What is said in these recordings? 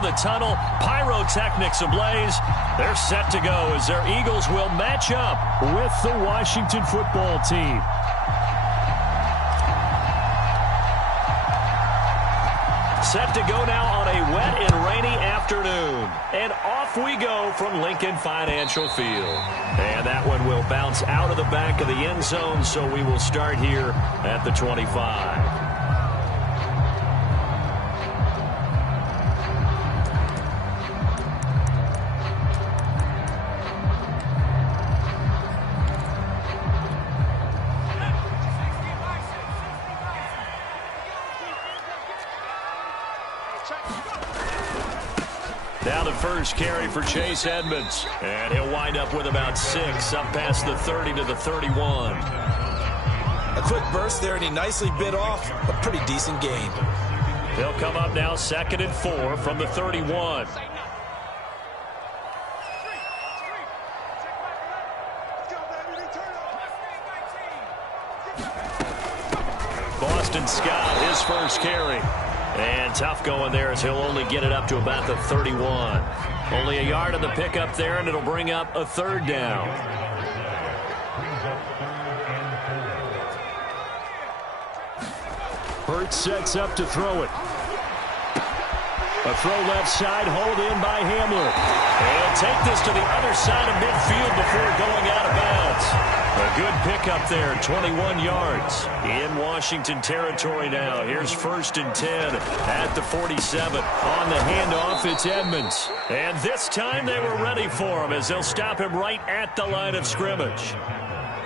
of the tunnel, pyrotechnics ablaze. They're set to go as their Eagles will match up with the Washington football team. Set to go now on a wet and rainy afternoon. And off we go from Lincoln Financial Field. And that one will bounce out of the back of the end zone, so we will start here at the 25. Now the first carry for Chase Edmonds. And he'll wind up with about 6, up past the 30 to the 31. A quick burst there, and he nicely bit off a pretty decent gain. They'll come up now 2nd and 4 from the 31. Boston Scott, his first carry. And tough going there as he'll only get it up to about the 31. Only a yard on the pickup there, and it'll bring up a 3rd down. Hurts sets up to throw it. A throw left side, hauled in by Hamler. And take this to the other side of midfield before going out of bounds. A good pickup there, 21 yards. In Washington territory now. Here's 1st and 10 at the 47. On the handoff, it's Edmonds. And this time they were ready for him as they'll stop him right at the line of scrimmage.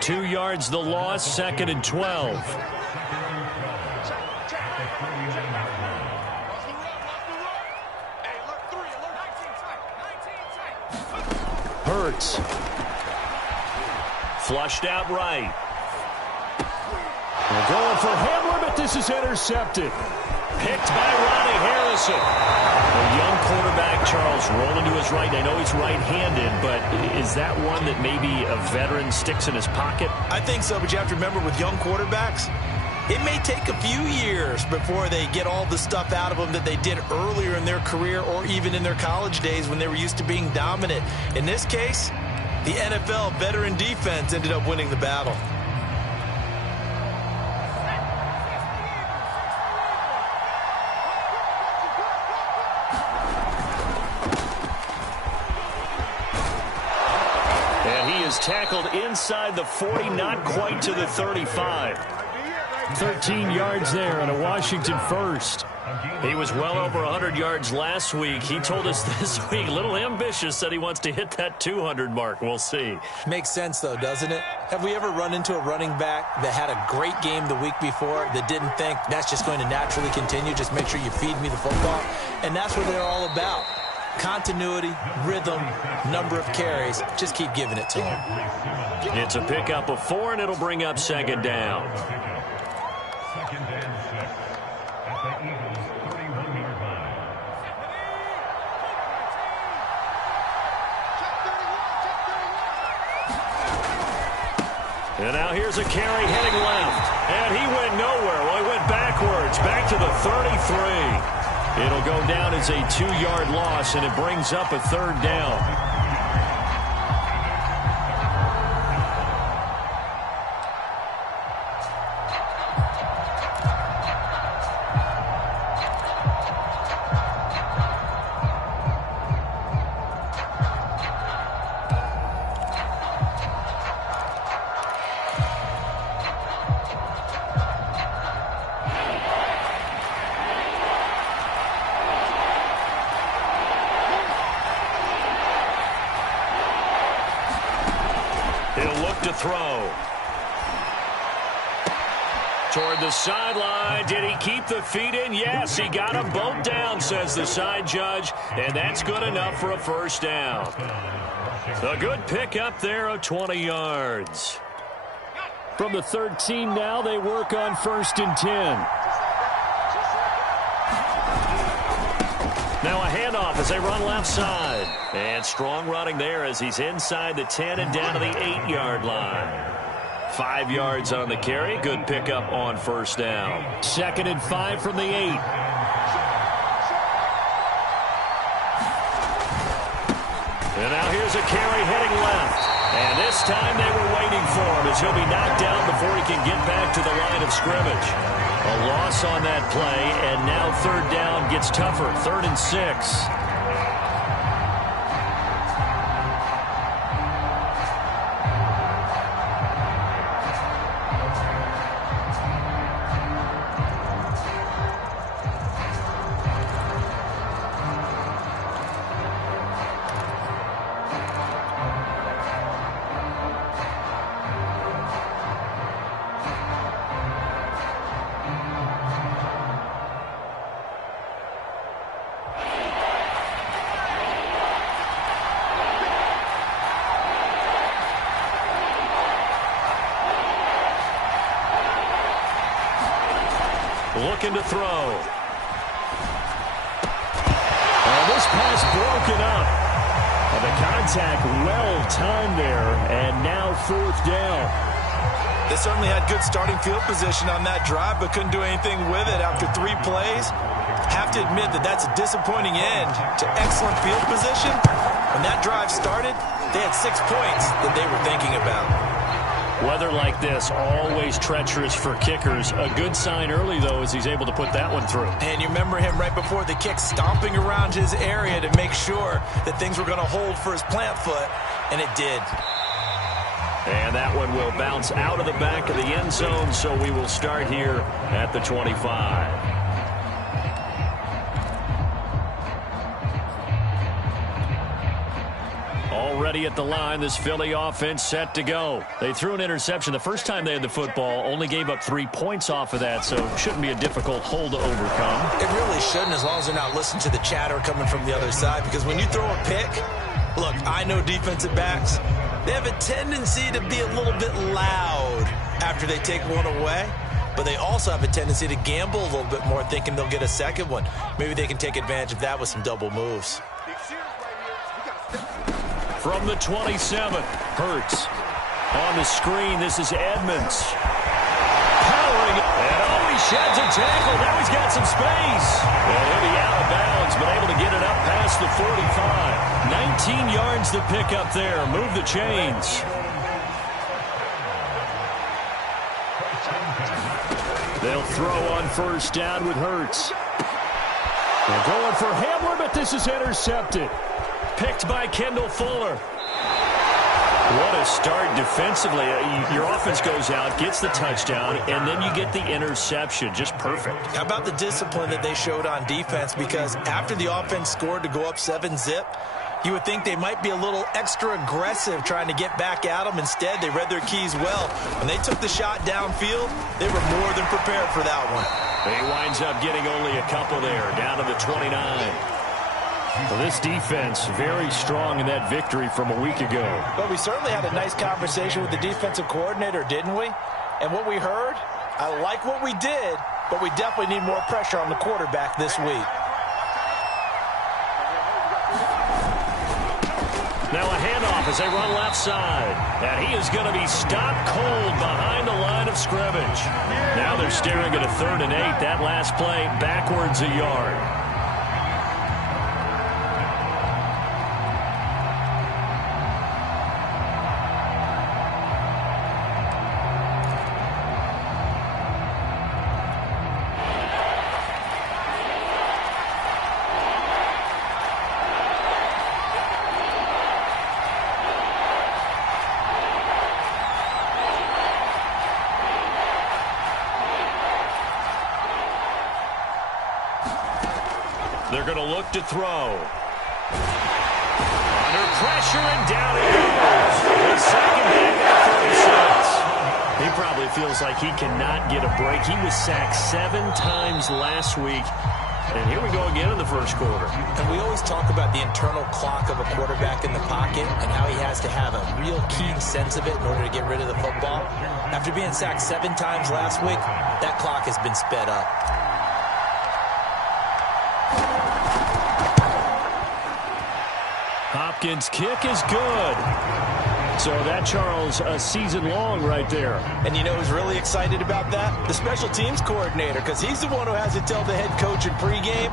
2 yards the loss, 2nd and 12. Hurts. Flushed out right. They're going for Hamler, but this is intercepted. Picked by Ronnie Harrison. A young quarterback, Charles, rolling to his right. I know he's right-handed, but is that one that maybe a veteran sticks in his pocket? I think so, but you have to remember with young quarterbacks, it may take a few years before they get all the stuff out of them that they did earlier in their career or even in their college days when they were used to being dominant. In this case, the NFL veteran defense ended up winning the battle. And he is tackled inside the 40, not quite to the 35. 13 yards there and a Washington first. He was well over 100 yards last week. He told us this week, a little ambitious, said he wants to hit that 200 mark. We'll see. Makes sense, though, doesn't it? Have we ever run into a running back that had a great game the week before that didn't think that's just going to naturally continue? Just make sure you feed me the football. And that's what they're all about. Continuity, rhythm, number of carries. Just keep giving it to them. It's a pickup of 4, and it'll bring up 2nd down. And now here's a carry heading left. And he went nowhere. Well, he went backwards, back to the 33. It'll go down as a 2-yard loss, and it brings up a 3rd down. To throw. Toward the sideline. Did he keep the feet in? Yes, he got them both down, says the side judge. And that's good enough for a 1st down. A good pick up there of 20 yards. From the 13 now, they work on 1st and 10. Now a handoff as they run left side. And strong running there as he's inside the 10 and down to the 8-yard line. 5 yards on the carry. Good pickup on 1st down. 2nd and 5 from the 8. And now here's a carry heading left. And this time they were waiting for him as he'll be knocked down before he can get back to the line of scrimmage. A loss on that play, and now third down gets tougher. 3rd and 6. Looking to throw. And this pass broken up. And the contact well timed there. And now 4th down. They certainly had good starting field position on that drive, but couldn't do anything with it after 3 plays. Have to admit that that's a disappointing end to excellent field position. When that drive started, they had 6 points that they were thinking about. Weather like this, always treacherous for kickers. A good sign early, though, as he's able to put that one through. And you remember him right before the kick stomping around his area to make sure that things were going to hold for his plant foot, and it did. And that one will bounce out of the back of the end zone, so we will start here at the 25. Already at the line, this Philly offense set to go. They threw an interception the first time they had the football, only gave up 3 points off of that, so it shouldn't be a difficult hole to overcome. It really shouldn't, as long as they're not listening to the chatter coming from the other side, because when you throw a pick, look, I know defensive backs, they have a tendency to be a little bit loud after they take one away, but they also have a tendency to gamble a little bit more, thinking they'll get a second one. Maybe they can take advantage of that with some double moves. From the 27, Hurts. On the screen, this is Edmonds. Powering it. And oh, he sheds a tackle. Now he's got some space. And he'll be out of bounds, but able to get it up past the 45. 19 yards to pick up there. Move the chains. They'll throw on 1st down with Hurts. They're going for Hamler, but this is intercepted. Picked by Kendall Fuller. What a start defensively. Your offense goes out, gets the touchdown, and then you get the interception. Just perfect. How about the discipline that they showed on defense? Because after the offense scored to go up 7-zip, you would think they might be a little extra aggressive trying to get back at them. Instead, they read their keys well. When they took the shot downfield, they were more than prepared for that one. He winds up getting only a couple there, down to the 29. Well, this defense very strong in that victory from a week ago. But we certainly had a nice conversation with the defensive coordinator, didn't we? And what we heard, I like what we did, but we definitely need more pressure on the quarterback this week. Now a handoff as they run left side. And he is going to be stopped cold behind the line of scrimmage. Now they're staring at a 3rd and 8. That last play backwards a yard. They're going to look to throw. Under pressure, and down it goes. The second back at 36. He probably feels like he cannot get a break. He was sacked 7 times last week. And here we go again in the first quarter. And we always talk about the internal clock of a quarterback in the pocket and how he has to have a real keen sense of it in order to get rid of the football. After being sacked 7 times last week, that clock has been sped up. Hopkins' kick is good. So that, Charles, a season long right there. And you know who's really excited about that? The special teams coordinator, because he's the one who has to tell the head coach in pregame,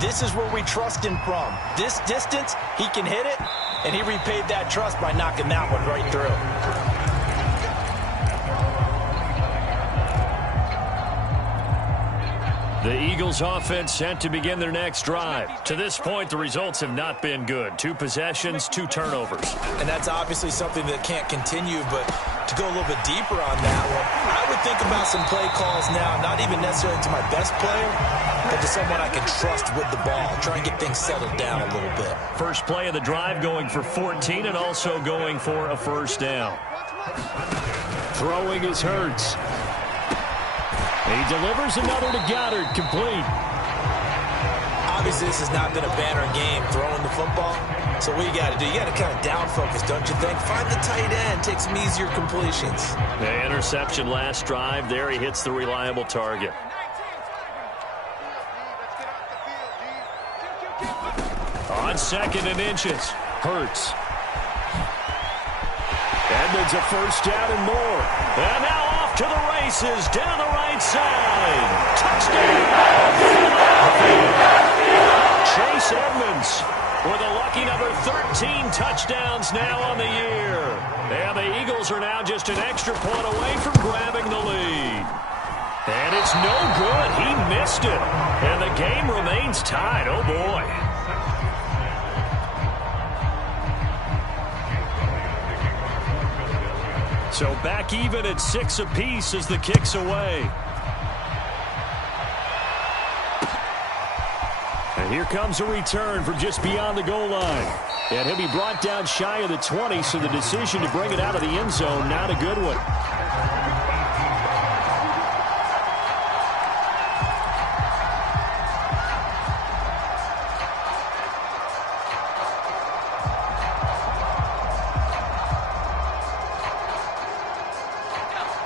this is where we trust him from. This distance, he can hit it. and he repaid that trust by knocking that one right through. The Eagles offense set to begin their next drive. To this point, the results have not been good. 2 possessions, 2 turnovers. And that's obviously something that can't continue, but to go a little bit deeper on that one, I would think about some play calls now, not even necessarily to my best player, but to someone I can trust with the ball. Try and get things settled down a little bit. First play of the drive going for 14 and also going for a first down. Throwing is Hurts. He delivers another to Goddard, complete. Obviously, this has not been a banner game throwing the football. So what you got to do, you got to kind of down focus, don't you think? Find the tight end, take some easier completions. The interception last drive. There he hits the reliable target. On 2nd and inches, Hurts. Edmonds a first down and more. And now off to the races down the right side. Touchdown! Chase Edmonds with a lucky number 13 touchdowns now on the year. And the Eagles are now just an extra point away from grabbing the lead. And it's no good. He missed it. And the game remains tied. Oh, boy. So back even at 6 apiece as the kick's away. And here comes a return from just beyond the goal line. And he'll be brought down shy of the 20, so the decision to bring it out of the end zone, not a good one.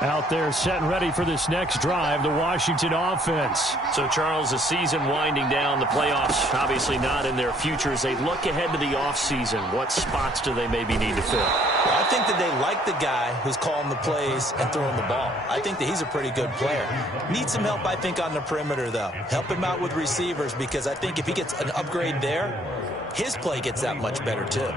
Out there set and ready for this next drive, the Washington offense. So, Charles, the season winding down, the playoffs obviously not in their future. As they look ahead to the offseason, what spots do they maybe need to fill? Well, I think that they like the guy who's calling the plays and throwing the ball. I think that he's a pretty good player. Needs some help, I think, on the perimeter, though. Help him out with receivers, because I think if he gets an upgrade there, his play gets that much better, too.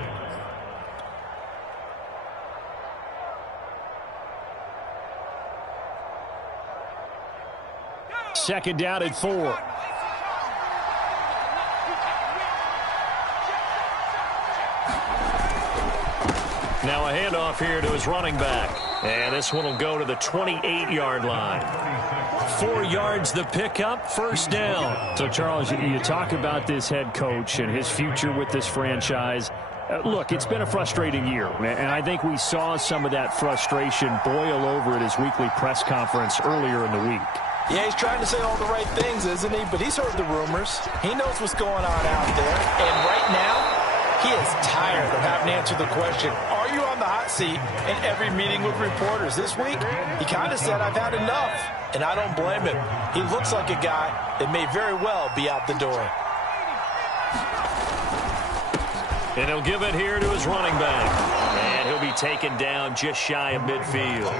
Second down at 4. Now a handoff here to his running back. And this one will go to the 28-yard line. 4 yards the pickup, first down. So, Charles, you talk about this head coach and his future with this franchise. Look, it's been a frustrating year, and I think we saw some of that frustration boil over at his weekly press conference earlier in the week. Yeah, he's trying to say all the right things, isn't he? But he's heard the rumors. He knows what's going on out there. And right now, he is tired of having to answer the question, are you on the hot seat in every meeting with reporters? This week, he kind of said, I've had enough. And I don't blame him. He looks like a guy that may very well be out the door. And he'll give it here to his running back. And he'll be taken down just shy of midfield.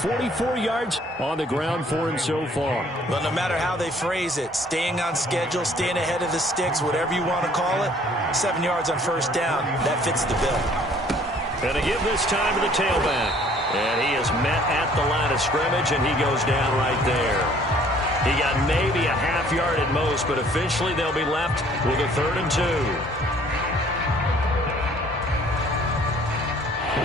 44 yards on the ground for him so far. Well, no matter how they phrase it, staying on schedule, staying ahead of the sticks, whatever you want to call it, 7 yards on first down, that fits the bill. And to give this time to the tailback. And he is met at the line of scrimmage, and he goes down right there. He got maybe a half yard at most, but officially they'll be left with a 3rd and 2.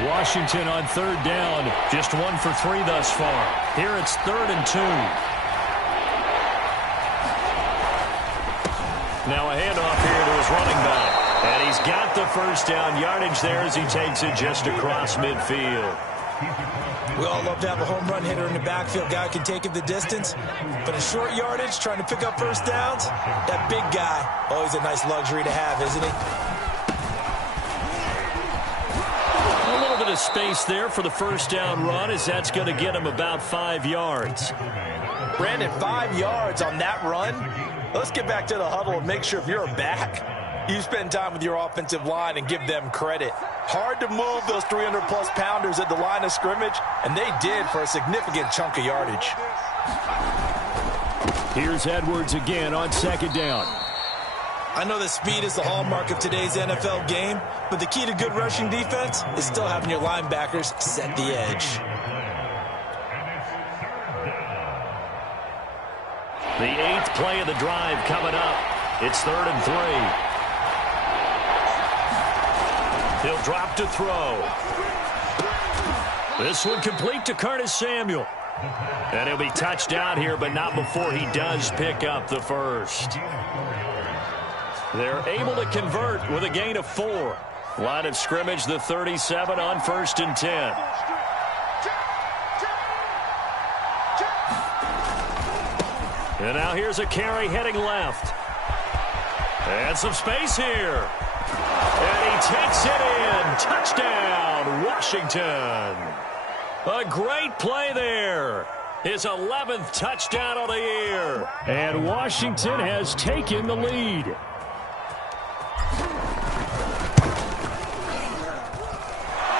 Washington on 3rd down, just 1 for 3 thus far. Here it's 3rd and 2. Now a handoff here to his running back. And he's got the first down yardage there as he takes it just across midfield. We all love to have a home run hitter in the backfield. Guy can take it the distance. But a short yardage, trying to pick up first downs, that big guy, always a nice luxury to have, isn't he? Space there for the first down run, as that's going to get him about 5 yards. Brandon, 5 yards on that run. Let's get back to the huddle and make sure if you're a back, you spend time with your offensive line and give them credit. Hard to move those 300-plus pounders at the line of scrimmage, and they did for a significant chunk of yardage. Here's Edwards again on 2nd down. I know that speed is the hallmark of today's NFL game, but the key to good rushing defense is still having your linebackers set the edge. The 8th play of the drive coming up. It's 3rd and 3. He'll drop to throw. This one complete to Curtis Samuel. And he'll be touched down here, but not before he does pick up the first. They're able to convert with a gain of 4. Line of scrimmage, the 37 on 1st and 10. And now here's a carry heading left. And some space here. And he takes it in. Touchdown, Washington. A great play there. His 11th touchdown of the year. And Washington has taken the lead.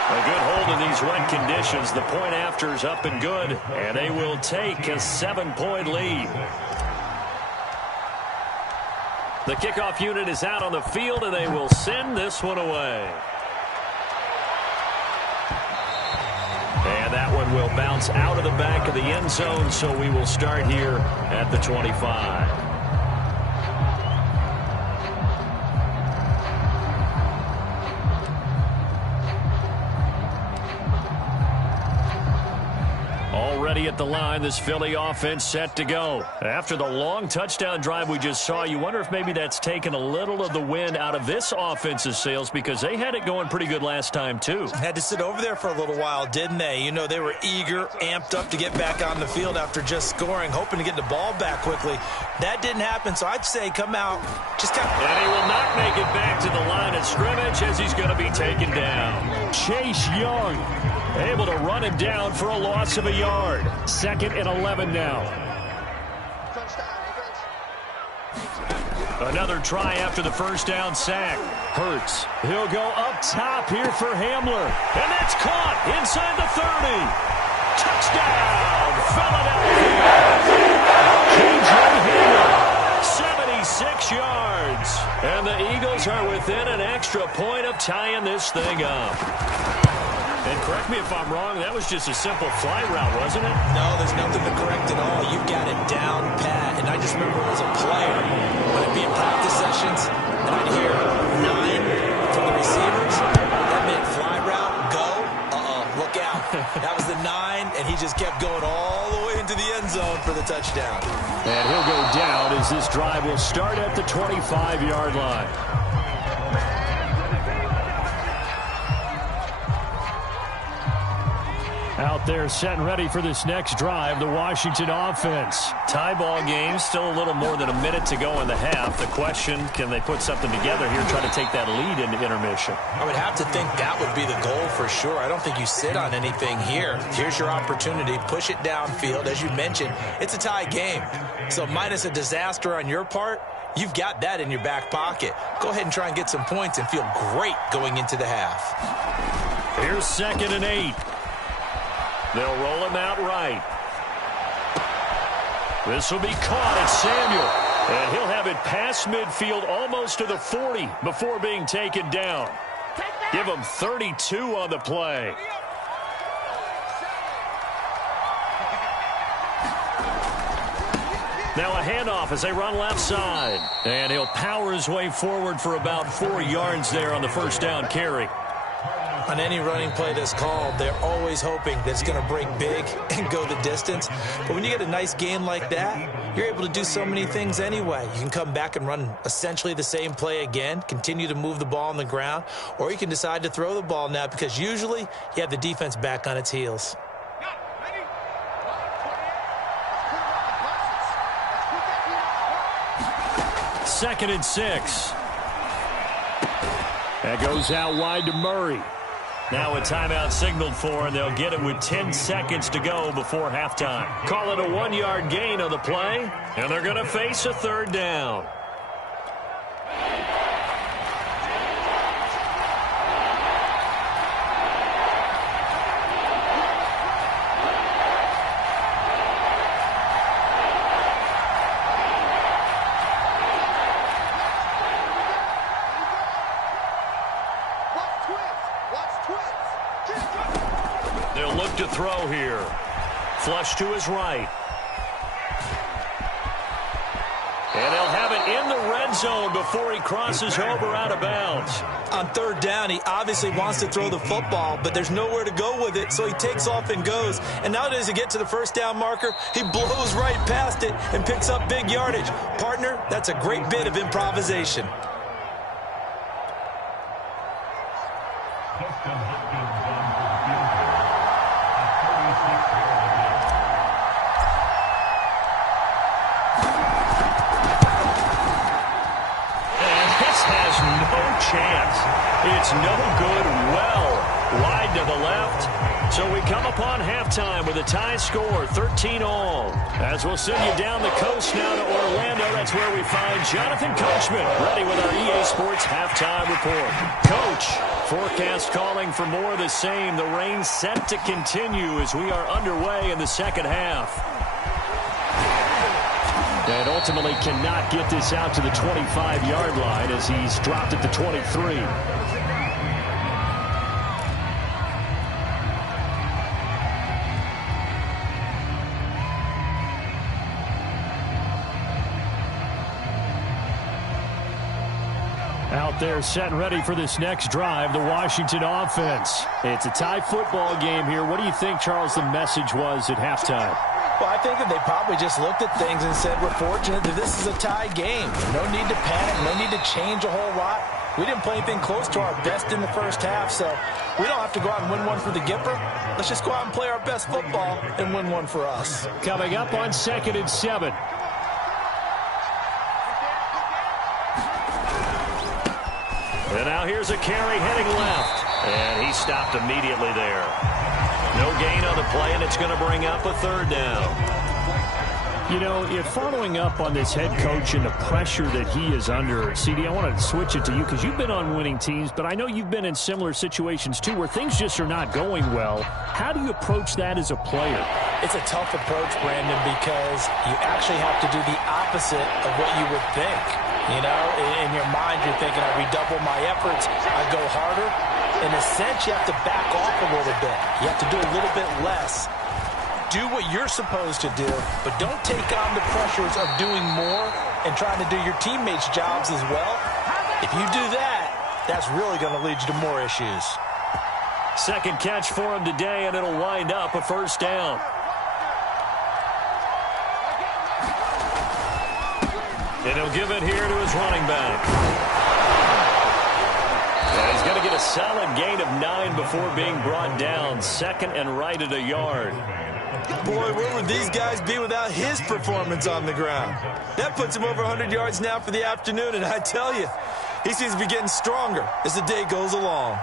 A good hold in these wet conditions. The point after is up and good. And they will take a 7-point lead. The kickoff unit is out on the field, and they will send this one away. And that one will bounce out of the back of the end zone, so we will start here at the 25. Already at the line, this Philly offense set to go. After the long touchdown drive we just saw, you wonder if maybe that's taken a little of the wind out of this offense's sails, because they had it going pretty good last time too. Had to sit over there for a little while, didn't they? You know, they were eager, amped up to get back on the field after just scoring, hoping to get the ball back quickly. That didn't happen, so I'd say come out. And he will not make it back to the line of scrimmage as he's going to be taken down. Chase Young able to run him down for a loss of a yard. 2nd and 11 now. Another try after the first down sack. Hurts. He'll go up top here for Hamler. And that's caught inside the 30. Touchdown, Philadelphia. KJ Hamler, 76 yards. And the Eagles are within an extra point of tying this thing up. And correct me if I'm wrong, that was just a simple fly route, wasn't it? No, there's nothing to correct at all. You've got it down pat. And I just remember as a player, when I'd be in practice sessions, and I'd hear 9 from the receivers. That meant fly route, go, look out. That was the 9, and he just kept going all the way into the end zone for the touchdown. And he'll go down as this drive will start at the 25-yard line. Out there set and ready for this next drive, the Washington offense. Tie ball game, still a little more than a minute to go in the half. The question, can they put something together here, try to take that lead into intermission? I would have to think that would be the goal for sure. I don't think you sit on anything here. Here's your opportunity. Push it downfield. As you mentioned, it's a tie game. So minus a disaster on your part, you've got that in your back pocket. Go ahead and try and get some points and feel great going into the half. Here's 2nd and 8. They'll roll him out right. This will be caught at Samuel. And he'll have it past midfield almost to the 40 before being taken down. Give him 32 on the play. Now a handoff as they run left side. And he'll power his way forward for about 4 yards there on the first down carry. On any running play that's called, they're always hoping that it's going to break big and go the distance. But when you get a nice game like that, you're able to do so many things anyway. You can come back and run essentially the same play again, continue to move the ball on the ground, or you can decide to throw the ball now because usually you have the defense back on its heels. Second and 6. That goes out wide to Murray. Now a timeout signaled for, and they'll get it with 10 seconds to go before halftime. Call it a 1-yard gain on the play, and they're going to face a 3rd down. look to throw here. Flush to his right. And they'll have it in the red zone before he crosses over out of bounds. On third down, he obviously wants to throw the football, but there's nowhere to go with it, so he takes off and goes. And now that he get to the first down marker, he blows right past it and picks up big yardage. Partner, that's a great bit of improvisation. Chance. It's no good. Well wide to the left. So we come upon halftime with a tie score, 13-all. As we'll send you down the coast now to Orlando, that's where we find Jonathan Coachman, ready with our EA Sports halftime report. Coach, forecast calling for more of the same. The rain set to continue as we are underway in the second half. And ultimately cannot get this out to the 25-yard line as he's dropped at the 23. Out there set and ready for this next drive, the Washington offense. It's a tie football game here. What do you think, Charles, the message was at halftime? Well, I think that they probably just looked at things and said, we're fortunate that this is a tie game. No need to panic, no need to change a whole lot. We didn't play anything close to our best in the first half, so we don't have to go out and win one for the Gipper. Let's just go out and play our best football and win one for us. Coming up on 2nd and 7. And now here's a carry heading left. And he stopped immediately there. No gain on the play, and it's going to bring up a third down. You know, if following up on this head coach and the pressure that he is under, CD, I want to switch it to you because you've been on winning teams, but I know you've been in similar situations too where things just are not going well. How do you approach that as a player? It's a tough approach, Brandon, because you actually have to do the opposite of what you would think. You know, in your mind, you're thinking, I redouble my efforts, I go harder. In a sense, you have to back off a little bit. You have to do a little bit less. Do what you're supposed to do, but don't take on the pressures of doing more and trying to do your teammates' jobs as well. If you do that, that's really going to lead you to more issues. Second catch for him today, and it'll wind up a first down. And he'll give it here to his running back. And he's going to get a solid gain of 9 before being brought down. Second and right at a yard. Boy, where would these guys be without his performance on the ground? That puts him over 100 yards now for the afternoon, and I tell you, he seems to be getting stronger as the day goes along.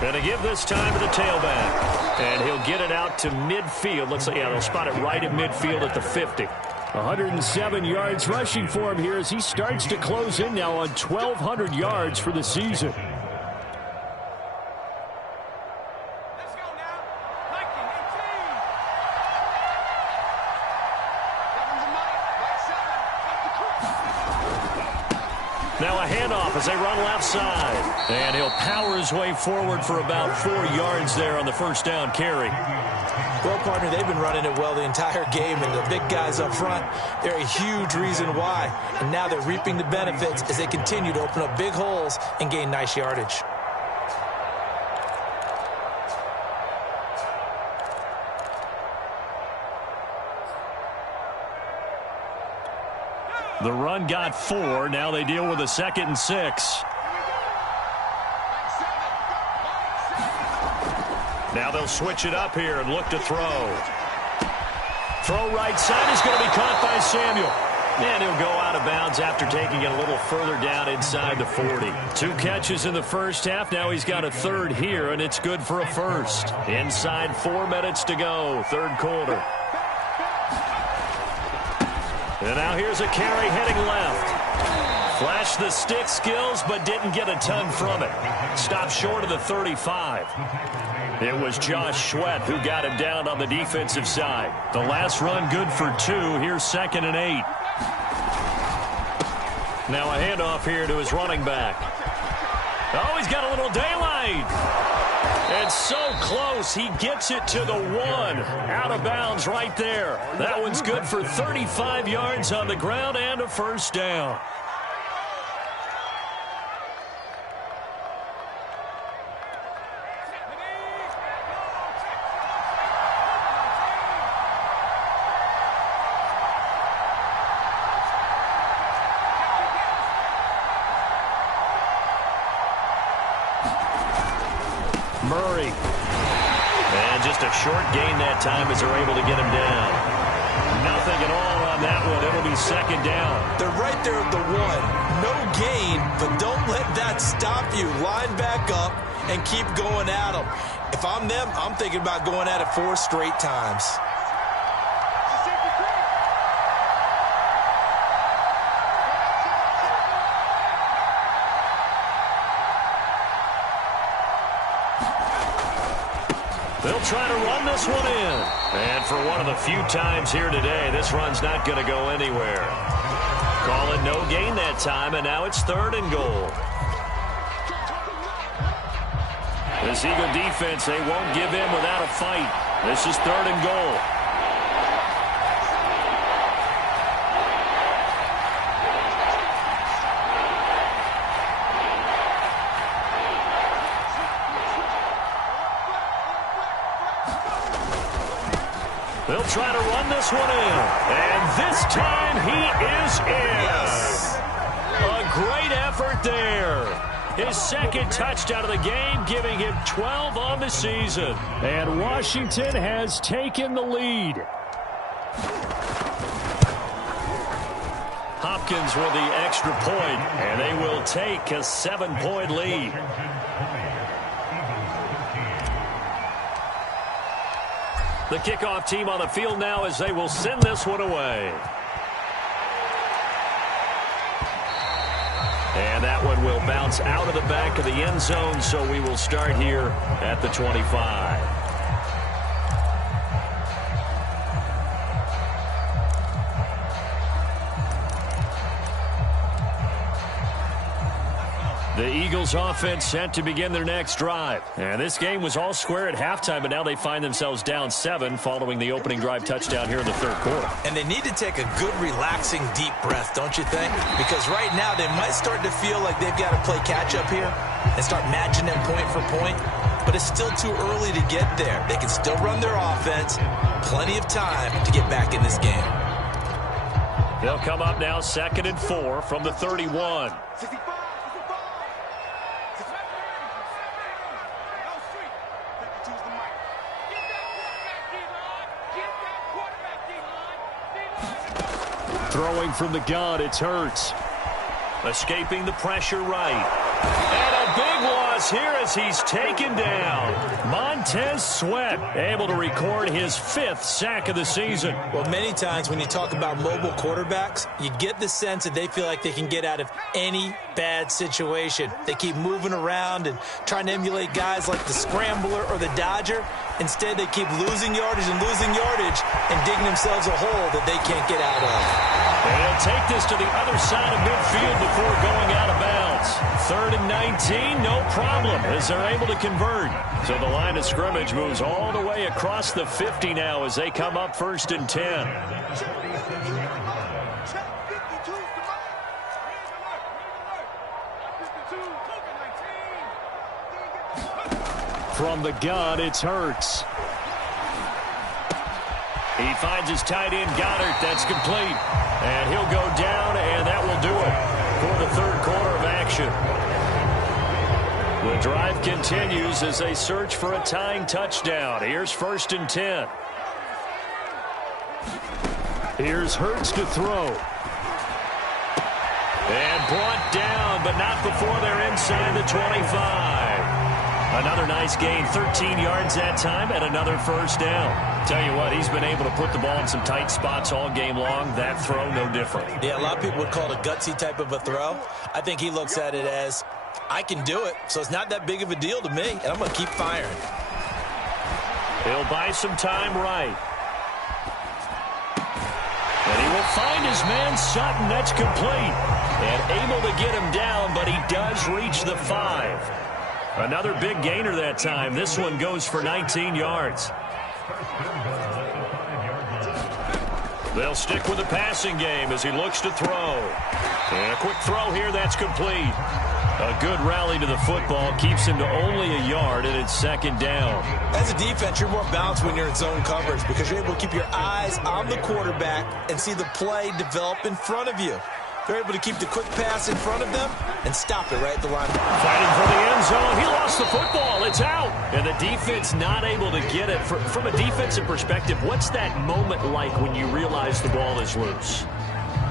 Going to give this time to the tailback. And he'll get it out to midfield. Looks like, yeah, they'll spot it right at midfield at the 50. 107 yards rushing for him here as he starts to close in now on 1,200 yards for the season. Now a handoff as they run left side. And he'll power his way forward for about 4 yards there on the first down carry. Well, partner, they've been running it well the entire game, and the big guys up front, they're a huge reason why. And now they're reaping the benefits as they continue to open up big holes and gain nice yardage. The run got 4. Now they deal with a 2nd and 6. Now they'll switch it up here and look to throw. Throw right side is going to be caught by Samuel. And he'll go out of bounds after taking it a little further down inside the 40. 2 catches in the first half. Now he's got a third here, and it's good for a first. Inside 4 minutes to go, third quarter. And now here's a carry heading left. Flashed the stick skills, but didn't get a ton from it. Stopped short of the 35. It was Josh Sweat who got him down on the defensive side. The last run good for 2. Here's 2nd and 8. Now a handoff here to his running back. Oh, he's got a little daylight. And so close, he gets it to the 1. Out of bounds right there. That one's good for 35 yards on the ground and a first down. Murray. And just a short gain that time as they're able to get him down. Nothing at all on that one. It'll be second down. They're right there at the 1. No gain, but don't let that stop you. Line back up and keep going at them. If I'm them, I'm thinking about going at it 4 straight times. They'll try to run this one in. And for one of the few times here today, this run's not going to go anywhere. Call it no gain that time, and now it's 3rd and goal. This Eagle defense, they won't give in without a fight. This is 3rd and goal. They'll try to run this one in. And this time he is in. Yes. A great effort there. His 2nd touchdown of the game, giving him 12 on the season. And Washington has taken the lead. Hopkins with the extra point, and they will take a 7-point lead. The kickoff team on the field now as they will send this one away. And that one will bounce out of the back of the end zone, so we will start here at the 25. The Eagles offense set to begin their next drive. And this game was all square at halftime, but now they find themselves down 7 following the opening drive touchdown here in the 3rd quarter. And they need to take a good, relaxing, deep breath, don't you think? Because right now they might start to feel like they've got to play catch-up here and start matching them point for point. But it's still too early to get there. They can still run their offense. Plenty of time to get back in this game. They'll come up now 2nd and 4 from the 31. Throwing from the gun, it's Hurts. Escaping the pressure right. And a big loss here as he's taken down. Montez Sweat able to record his 5th sack of the season. Well, many times when you talk about mobile quarterbacks, you get the sense that they feel like they can get out of any bad situation. They keep moving around and trying to emulate guys like the Scrambler or the Dodger. Instead, they keep losing yardage and digging themselves a hole that they can't get out of. And he'll take this to the other side of midfield before going out of bounds. 3rd and 19, no problem, as they're able to convert. So the line of scrimmage moves all the way across the 50 now as they come up 1st and 10. From the gun, it's Hurts. He finds his tight end, Goddard. That's complete. And he'll go down, and that will do it for the 3rd quarter of action. The drive continues as they search for a tying touchdown. Here's 1st and 10. Here's Hurts to throw. And brought down, but not before they're inside the 25. Another nice gain, 13 yards that time, and another first down. Tell you what, he's been able to put the ball in some tight spots all game long. That throw, no different. Yeah, a lot of people would call it a gutsy type of a throw. I think he looks at it as, I can do it, so it's not that big of a deal to me, and I'm going to keep firing. He'll buy some time right. And he will find his man Sutton. That's complete. And able to get him down, but he does reach the 5. Another big gainer that time. This one goes for 19 yards. They'll stick with the passing game as he looks to throw. And a quick throw here, that's complete. A good rally to the football keeps him to only a yard, and it's second down. As a defense, you're more balanced when you're in zone coverage because you're able to keep your eyes on the quarterback and see the play develop in front of you. They're able to keep the quick pass in front of them and stop it right at the line. Fighting for the end zone. He lost the football. It's out. And the defense not able to get it. From a defensive perspective, what's that moment like when you realize the ball is loose?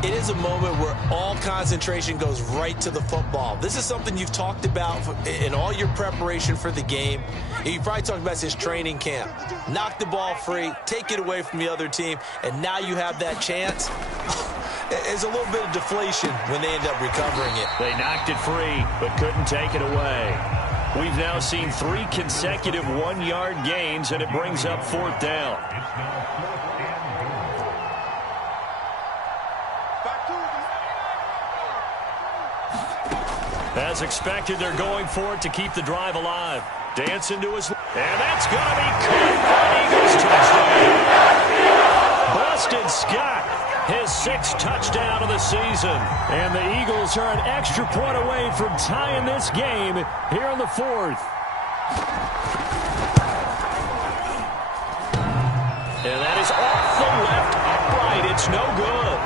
It is a moment where all concentration goes right to the football. This is something you've talked about in all your preparation for the game. You probably talked about this training camp. Knock the ball free, take it away from the other team, and now you have that chance. There's a little bit of deflation when they end up recovering it. They knocked it free, but couldn't take it away. We've now seen 3 consecutive one-yard gains, and it brings up fourth down. As expected, they're going for it to keep the drive alive. Dance into his... And that's going to be caught for an Eagles touchdown. Boston Scott, his 6th touchdown of the season. And the Eagles are an extra point away from tying this game here in the 4th. And that is off the left upright. It's no good.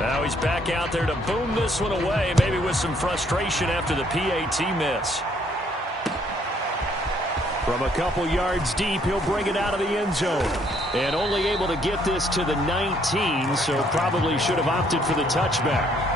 Now he's back out there to boom this one away, maybe with some frustration after the PAT miss. From a couple yards deep, he'll bring it out of the end zone. And only able to get this to the 19, so probably should have opted for the touchback.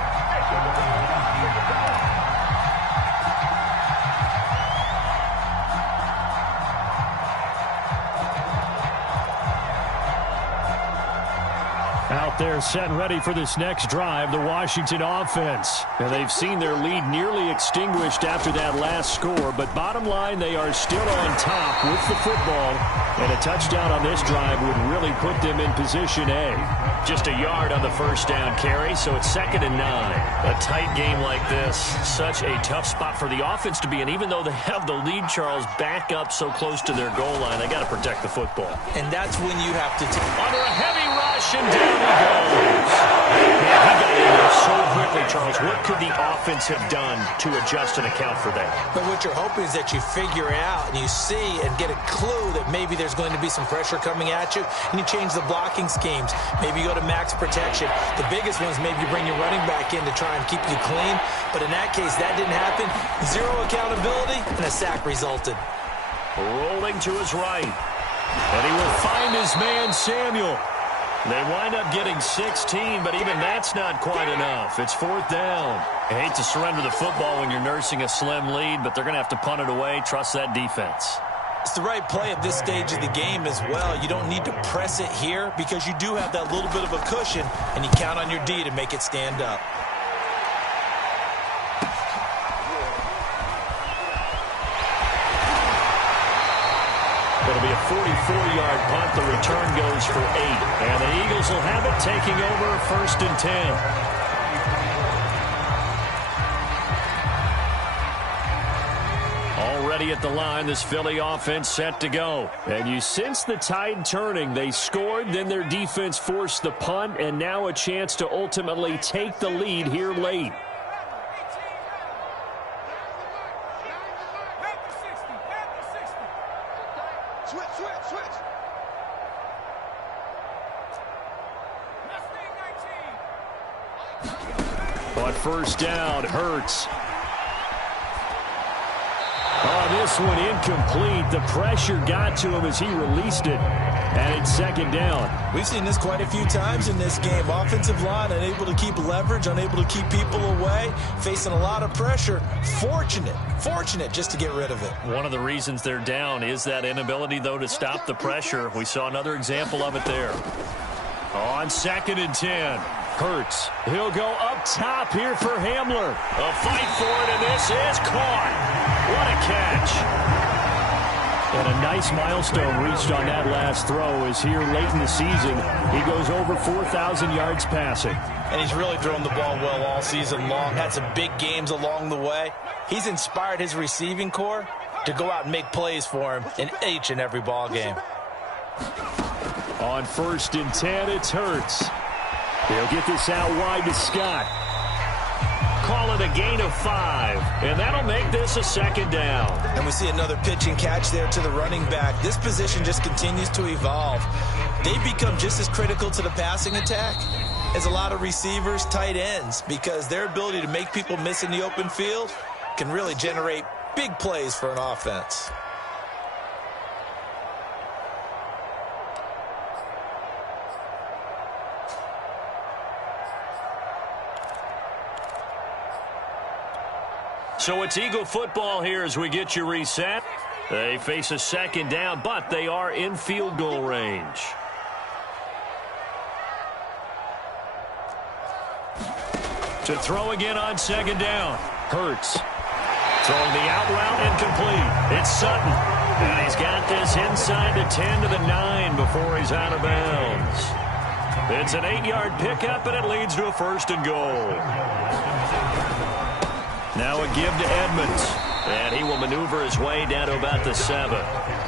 Out there set and ready for this next drive, the Washington offense. And they've seen their lead nearly extinguished after that last score, but bottom line, they are still on top with the football, and a touchdown on this drive would really put them in position A. Just a yard on the first down carry, so it's 2nd and 9. A tight game like this, such a tough spot for the offense to be in. Even though they have the lead, Charles, back up so close to their goal line, they got to protect the football. And that's when you have to take... Under a heavy rush, and down he goes. Man, he got in there so quickly, Charles. What could the offense have done to adjust and account for that? But what you're hoping is that you figure out and you see and get a clue that maybe there's going to be some pressure coming at you, and you change the blocking schemes. Maybe you go to max protection. The biggest one is maybe you bring your running back in to try and keep you clean. But in that case, that didn't happen. 0 accountability, and a sack resulted. Rolling to his right. And he will find his man, Samuel. They wind up getting 16, but even that's not quite enough. It's 4th down. I hate to surrender the football when you're nursing a slim lead, but they're going to have to punt it away. Trust that defense. It's the right play at this stage of the game as well. You don't need to press it here because you do have that little bit of a cushion, and you count on your D to make it stand up. It'll be a 44-yard punt. The return goes for 8. And the Eagles will have it, taking over 1st and 10. Already at the line, this Philly offense set to go. And you sense the tide turning. They scored, then their defense forced the punt, and now a chance to ultimately take the lead here late. On first down, Hurts. Oh, this one incomplete. The pressure got to him as he released it. And it's 2nd down. We've seen this quite a few times in this game. Offensive line unable to keep leverage, unable to keep people away, facing a lot of pressure. Fortunate just to get rid of it. One of the reasons they're down is that inability, though, to stop the pressure. We saw another example of it there. On 2nd and 10. Hurts. He'll go up top here for Hamler. A fight for it, and this is caught. What a catch. And a nice milestone reached on that last throw as here late in the season, he goes over 4,000 yards passing. And he's really thrown the ball well all season long. Had some big games along the way. He's inspired his receiving corps to go out and make plays for him in each and every ball game. On 1st and 10, it's Hurts. He'll get this out wide to Scott. Call it a gain of 5, and that'll make this a 2nd down. And we see another pitch and catch there to the running back. This position just continues to evolve. They've become just as critical to the passing attack as a lot of receivers, tight ends, because their ability to make people miss in the open field can really generate big plays for an offense. So it's Eagle football here as we get you reset. They face a 2nd down, but they are in field goal range. To throw again on 2nd down. Hurts. Throwing the out route incomplete. It's Sutton. And he's got this inside the 10 to the 9 before he's out of bounds. It's an 8-yard pickup, and it leads to a 1st and goal. Now a give to Edmonds, and he will maneuver his way down to about the 7.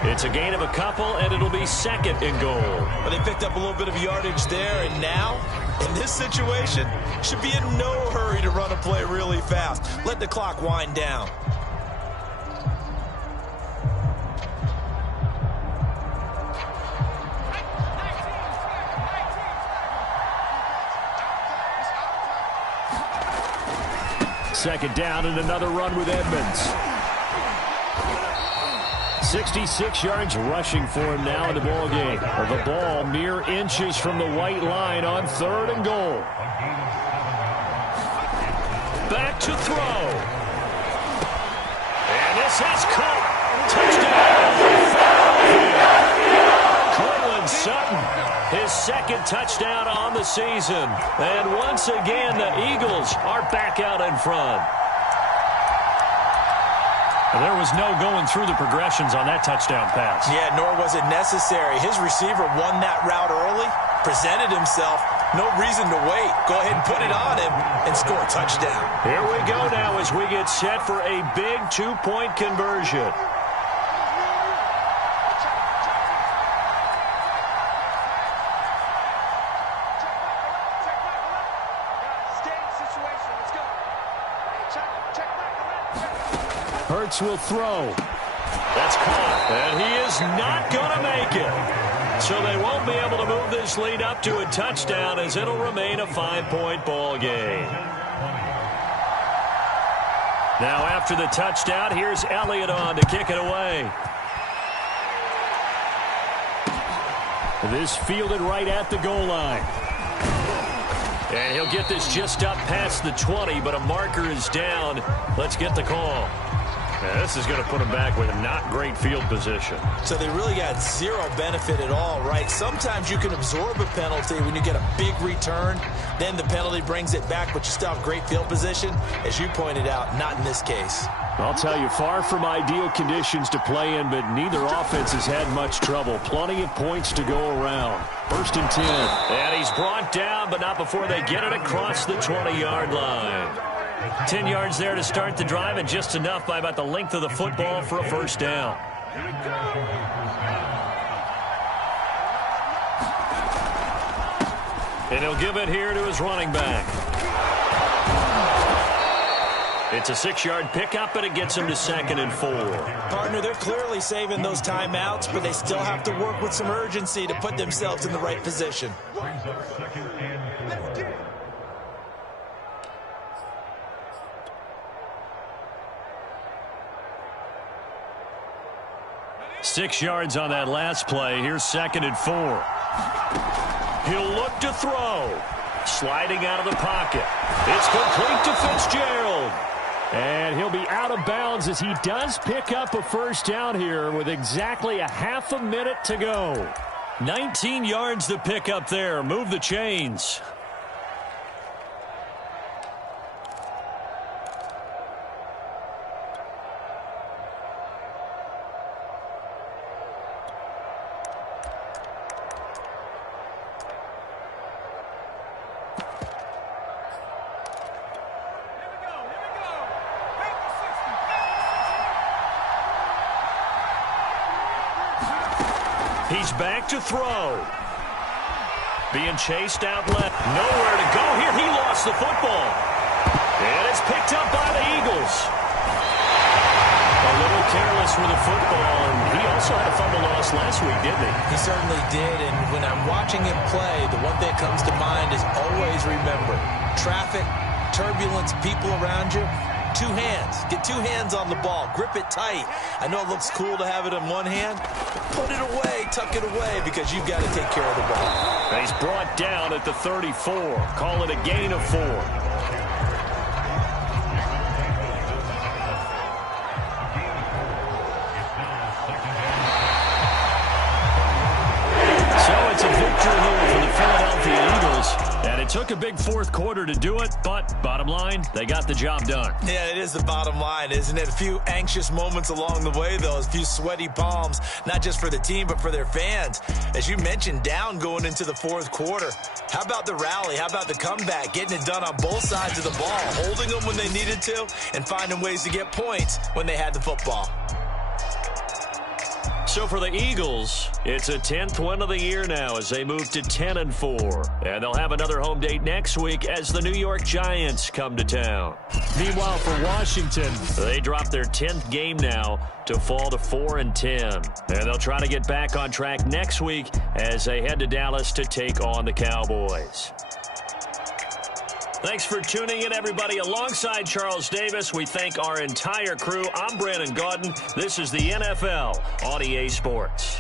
It's a gain of a couple, and it'll be 2nd and goal. Well, they picked up a little bit of yardage there, and now, in this situation, should be in no hurry to run a play really fast. Let the clock wind down. Second down and another run with Edmonds. 66 yards rushing for him now in the ball game. The ball mere inches from the white line on 3rd and goal. Back to throw. And this has caught. Touchdown. Sutton. His 2nd touchdown on the season. And once again, the Eagles are back out in front. There was no going through the progressions on that touchdown pass. Yeah, nor was it necessary. His receiver won that route early, presented himself. No reason to wait. Go ahead and put it on him and score a touchdown. Here we go now as we get set for a big 2-point conversion. Hurts will throw. That's caught. And he is not going to make it. So they won't be able to move this lead up to a touchdown as it'll remain a 5-point ball game. Now after the touchdown, here's Elliott on to kick it away. This fielded right at the goal line. And he'll get this just up past the 20, but a marker is down. Let's get the call. Yeah, this is going to put them back with a not great field position. So they really got zero benefit at all, right? Sometimes you can absorb a penalty when you get a big return. Then the penalty brings it back, but you still have great field position. As you pointed out, not in this case. I'll tell you, far from ideal conditions to play in, but neither offense has had much trouble. Plenty of points to go around. 1st and 10. And he's brought down, but not before they get it across the 20-yard line. 10 yards there to start the drive, and just enough by about the length of the football for a 1st down. And he'll give it here to his running back. It's a 6-yard pickup, and it gets him to 2nd and 4. Partner, they're clearly saving those timeouts, but they still have to work with some urgency to put themselves in the right position. Six yards on that last play. Here's 2nd and 4. He'll look to throw. Sliding out of the pocket. It's complete to Fitzgerald. And he'll be out of bounds as he does pick up a 1st down here with exactly a half a minute to go. 19 yards to pick up there. Move the chains. back to throw. Being chased out left. Nowhere to go here. He lost the football. And it's picked up by the Eagles. A little careless with the football, and he also had a fumble loss last week, didn't he? He certainly did, and when I'm watching him play, the one thing that comes to mind is always remember, traffic, turbulence, people around you, two hands. Get two hands on the ball. Grip it tight. I know it looks cool to have it in one hand. Put it away, tuck it away, because you've got to take care of the ball. He's brought down at the 34. Call it a gain of 4. It's a victory here for the Philadelphia Eagles, and it took a big fourth quarter to do it, but bottom line, they got the job done. Yeah, it is the bottom line, isn't it? A few anxious moments along the way, though, a few sweaty palms, not just for the team, but for their fans. As you mentioned, down going into the fourth quarter. How about the rally? How about the comeback? Getting it done on both sides of the ball, holding them when they needed to, and finding ways to get points when they had the football. So for the Eagles, it's a 10th win of the year now as they move to 10-4. And they'll have another home date next week as the New York Giants come to town. Meanwhile, for Washington, they drop their 10th game now to fall to 4-10. And they'll try to get back on track next week as they head to Dallas to take on the Cowboys. Thanks for tuning in, everybody. Alongside Charles Davis, we thank our entire crew. I'm Brandon Gaudin. This is the NFL on EA Sports.